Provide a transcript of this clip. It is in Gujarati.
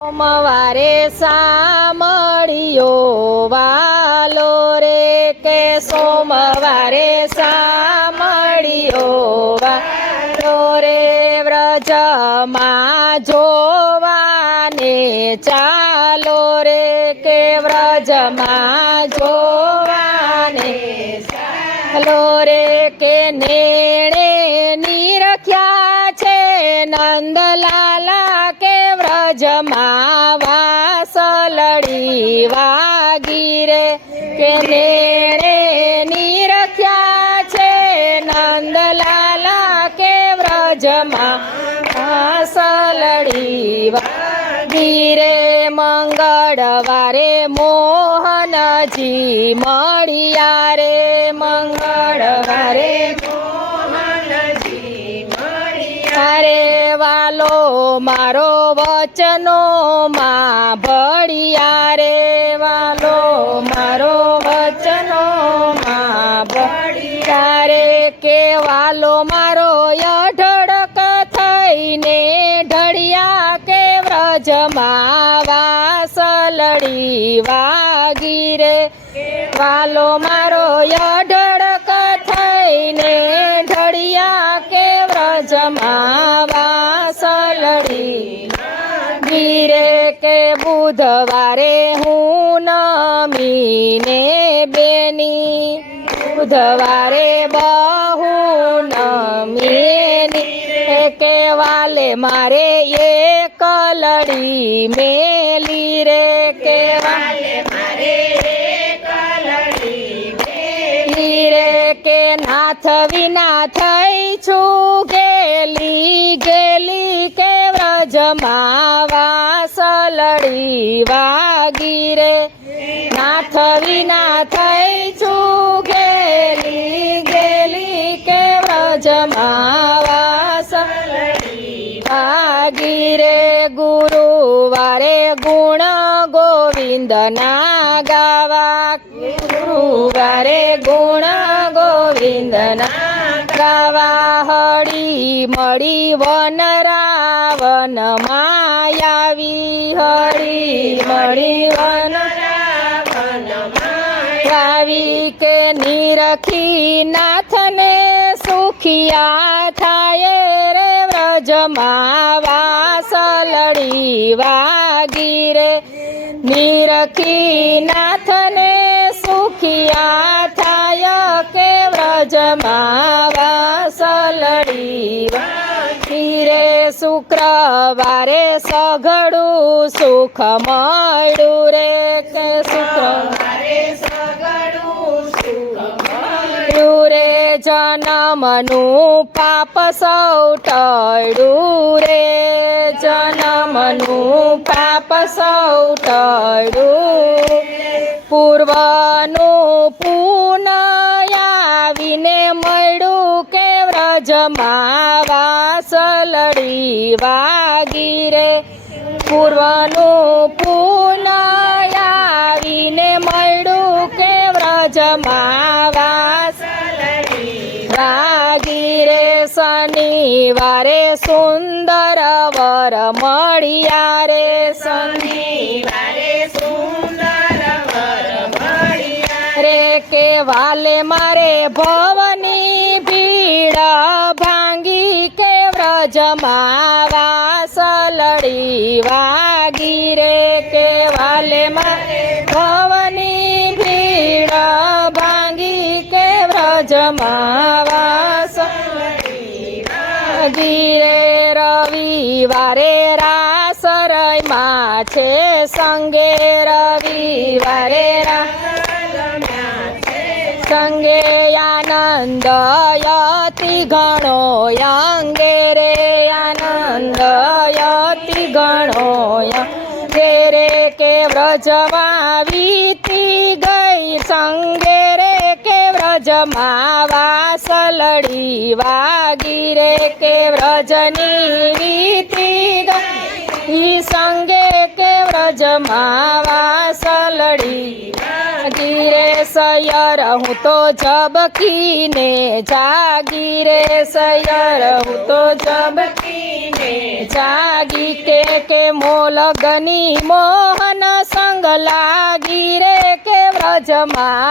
સોમવારે સામળિયો વાલો રે કે સોમવારે સામળિયો વાલો રે વ્રજમાં જોવાને ચાલો રે કે વ્રજમાં જોવાને ચાલો રે કે નેણે નિરખ્યા છે નંદલાલા કે વ્રજમાં વાસલડી વાગી રે કે નેણે નિરખ્યા છે નંદલાલા કે વ્રજમાં વાસલડી વાગી રે મંગળવારે મોહનજી મળ્યા રે મંગળવારે રે વાલો મારો વચનો માં ભળિયા રે વાલો મારો વચનો માં ભળિયા રે કે વાલો મારો અઢળક થઈને ઢળિયા કે વ્રજમાં વાસલડી વાગી રે વાલો મારો અઢળક થઈને ઢળિયા કે વ્રજમાં વાસલડી ગીરે કે બુધવારે હું નમીને બેની બુધવારે બહુ નમીની કે વાલે મારે એકલડી મેલી રે કે વાલે મારે કે નાથ વિના થઈ છું ગેલી ગેલી કે વ્રજમાં વાસલડી વાગી રે નાથ વિના થઈ છું ગેલી ગેલી કે વ્રજમાં વાસલડી વાગી રે ગુરુવારે ગુણ ગોવિંદના ગાવા ગુરુવારે ગુણ ગોવિંદના ગાવા હળી મળી વન રાવન માયાવી હળી મળી વન રાવન માયાવી કે નિરખી નાથને સુખિયા થાય રે વ્રજમાં વાસલડી વાગી રે નિરખી નાથને સુખિયા થાય કે વ્રજમાં વાસલડી વાગી રે શુક્રવારે સઘળું સુખ મળ્યું રે કે શુક્રવારે સઘળું સુખ મળ્યું રે જન્મનું પાપ સૌ ટળ્યું રે જન્મનું પાપ સૌ ટળ્યું પૂર્વનું પુનયાવીને મળ્યું કે વ્રજમાં વાસલડી વાગી રે પૂર્વનું પુનયાવીને મળ્યું કે વ્રજમાં વાસલડી વાગી રે શનિવારે સુંદર વર મળ્યા રે શનિવારે સુંદર વર મળ્યા રે કે વાલે મારે ભવની ભીડ ભાંગી કે વ્રજમાં વાસલડી વાગી રે કે વાલે મારે ભવની ભીડ ભાંગી કે વ્રજમાં વાસલડી વાગી રે રવિવારે રાસરયમાં છે સંગે રવિવારે સંગે આનંદ યતિ ગણો અંગે રે આનંદ યતિ ગણો અંગે રે કે વ્રજમાં વીતી ગઈ સંગે રે કે વ્રજમાં વાસલડી વાગી રે કે વ્રજની વીતી ગઈ સંગે કે વ્રજમાં વાસલડી જાગી રે સૈયર હું તો ઝબકીને જાગી રે સૈયર હું તો ઝબકીને જાગી કે મોલગની મોહન સંગ લાગી રે કે વ્રજમાં